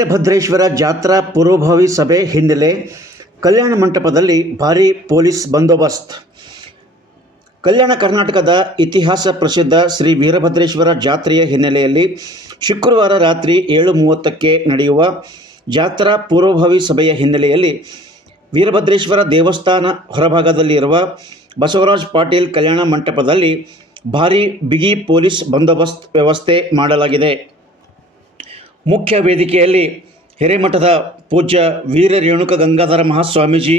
ವೀರಭದ್ರೇಶ್ವರ ಜಾತ್ರಾ ಪೂರ್ವಭಾವಿ ಸಭೆ ಹಿನ್ನೆಲೆ ಕಲ್ಯಾಣ ಮಂಟಪದಲ್ಲಿ ಭಾರೀ ಪೊಲೀಸ್ ಬಂದೋಬಸ್ತ್. ಕಲ್ಯಾಣ ಕರ್ನಾಟಕದ ಇತಿಹಾಸ ಪ್ರಸಿದ್ಧ ಶ್ರೀ ವೀರಭದ್ರೇಶ್ವರ ಜಾತ್ರೆಯ ಹಿನ್ನೆಲೆಯಲ್ಲಿ ಶುಕ್ರವಾರ ರಾತ್ರಿ 7:30ಕ್ಕೆ ನಡೆಯುವ ಜಾತ್ರಾ ಪೂರ್ವಭಾವಿ ಸಭೆಯ ಹಿನ್ನೆಲೆಯಲ್ಲಿ ವೀರಭದ್ರೇಶ್ವರ ದೇವಸ್ಥಾನ ಹೊರಭಾಗದಲ್ಲಿರುವ ಬಸವರಾಜ್ ಪಾಟೀಲ್ ಕಲ್ಯಾಣ ಮಂಟಪದಲ್ಲಿ ಭಾರೀ ಬಿಗಿ ಪೊಲೀಸ್ ಬಂದೋಬಸ್ತ್ ವ್ಯವಸ್ಥೆ ಮಾಡಲಾಗಿದೆ. ಮುಖ್ಯ ವೇದಿಕೆಯಲ್ಲಿ ಹಿರೇಮಠದ ಪೂಜ್ಯ ವೀರ ರೇಣುಕ ಗಂಗಾಧರ ಮಹಾಸ್ವಾಮೀಜಿ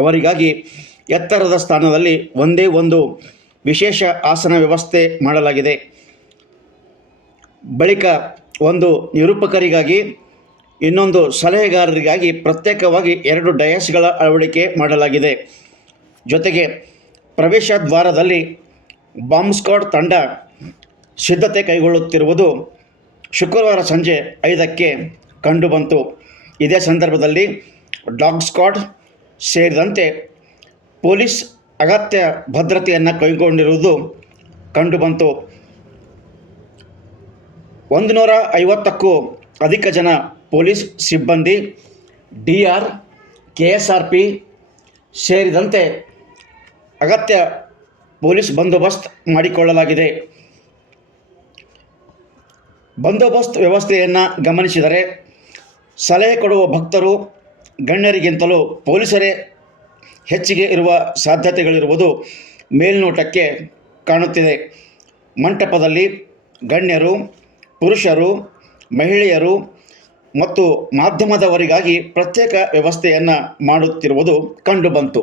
ಅವರಿಗಾಗಿ ಎತ್ತರದ ಸ್ಥಾನದಲ್ಲಿ ಒಂದೇ ಒಂದು ವಿಶೇಷ ಆಸನ ವ್ಯವಸ್ಥೆ ಮಾಡಲಾಗಿದೆ. ಬಳಿಕ ಒಂದು ನಿರೂಪಕರಿಗಾಗಿ ಇನ್ನೊಂದು ಸಲಹೆಗಾರರಿಗಾಗಿ ಪ್ರತ್ಯೇಕವಾಗಿ 2 ಡಯಾಸ್ಗಳ ಅಳವಡಿಕೆ ಮಾಡಲಾಗಿದೆ. ಜೊತೆಗೆ ಪ್ರವೇಶ ದ್ವಾರದಲ್ಲಿ ಬಾಂಬ್ ಸ್ಕ್ವಾಡ್ ತಂಡ ಸಿದ್ಧತೆ ಕೈಗೊಳ್ಳುತ್ತಿರುವುದು ಶುಕ್ರವಾರ ಸಂಜೆ 5ಕ್ಕೆ ಕಂಡುಬಂತು. ಇದೇ ಸಂದರ್ಭದಲ್ಲಿ ಡಾಗ್ ಸ್ಕ್ವಾಡ್ ಸೇರಿದಂತೆ ಪೊಲೀಸ್ ಅಗತ್ಯ ಭದ್ರತೆಯನ್ನು ಕೈಗೊಂಡಿರುವುದು ಕಂಡುಬಂತು. 150ಕ್ಕೂ ಅಧಿಕ ಜನ ಪೊಲೀಸ್ ಸಿಬ್ಬಂದಿ, DR, KSRP ಸೇರಿದಂತೆ ಅಗತ್ಯ ಪೊಲೀಸ್ ಬಂದೋಬಸ್ತ್ ಮಾಡಿಕೊಳ್ಳಲಾಗಿದೆ. ಬಂದೋಬಸ್ತ್ ವ್ಯವಸ್ಥೆಯನ್ನು ಗಮನಿಸಿದರೆ ಸಲಹೆ ಕೊಡುವ ಭಕ್ತರು ಗಣ್ಯರಿಗಿಂತಲೂ ಪೊಲೀಸರೇ ಹೆಚ್ಚಿಗೆ ಇರುವ ಸಾಧ್ಯತೆಗಳಿರುವುದು ಮೇಲ್ನೋಟಕ್ಕೆ ಕಾಣುತ್ತಿದೆ. ಮಂಟಪದಲ್ಲಿ ಗಣ್ಯರು, ಪುರುಷರು, ಮಹಿಳೆಯರು ಮತ್ತು ಮಾಧ್ಯಮದವರಿಗಾಗಿ ಪ್ರತ್ಯೇಕ ವ್ಯವಸ್ಥೆಯನ್ನು ಮಾಡುತ್ತಿರುವುದು ಕಂಡುಬಂತು.